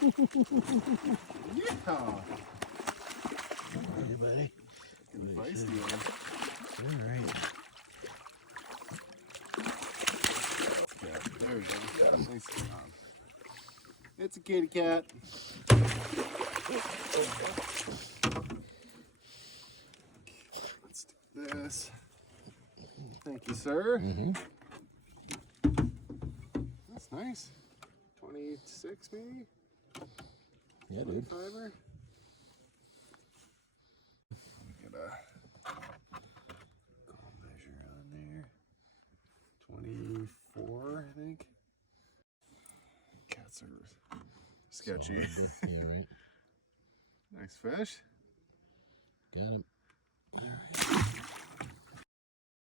Yeah. Hey, buddy. Getting feisty on. All right. Yeah, there we go. Got him. Nice job. It's a kitty cat. Let's do this. Thank you, sir. That's nice. 26 maybe? Yeah, dude. 25er? Get a call measure on there. 24, I think. Cats are sketchy. Yeah, right. Nice fish. Got him.